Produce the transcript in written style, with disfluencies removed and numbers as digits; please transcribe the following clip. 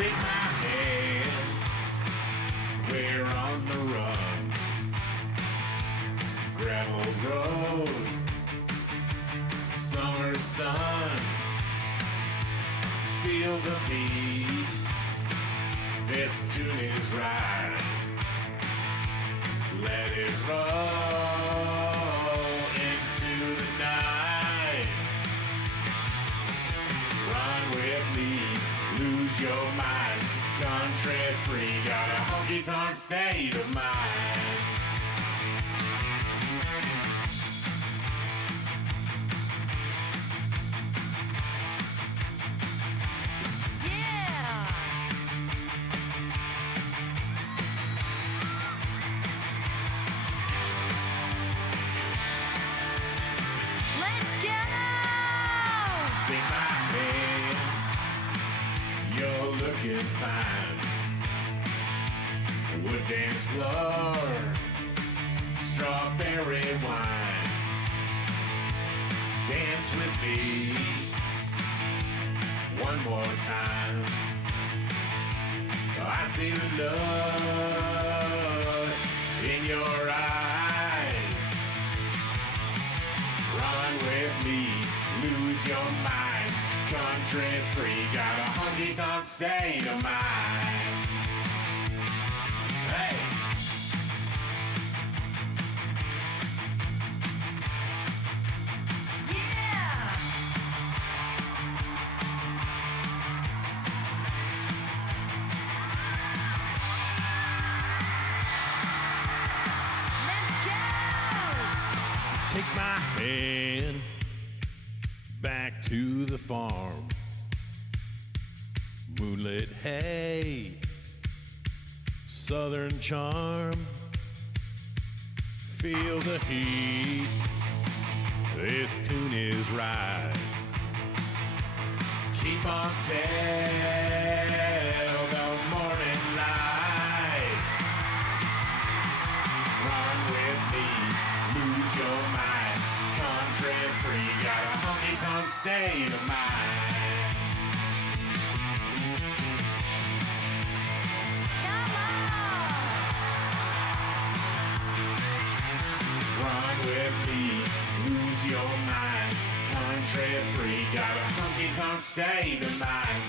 Take my hand, we're on the run. Gravel road, summer sun. Feel the beat, this tune is right. Let it roll into the night. Run with me, lose your mind. Country free, got a honky-tonk state of mind. Take my hand, you're looking fine. Wood dance floor, strawberry wine. Dance with me one more time. I see the look in your eyes. Run with me, lose your mind. Country free, got a honky-tonk state of mind. Hey! Yeah! Let's go! Take my hand back to the farm. Moonlit hay, southern charm. Feel the heat, this tune is right. Keep on till the morning light. Run with me, lose your mind. Country free, got a honky-tonk state of mind. Come on! Run with me, lose your mind. Country free, got a honky-tonk state of mind.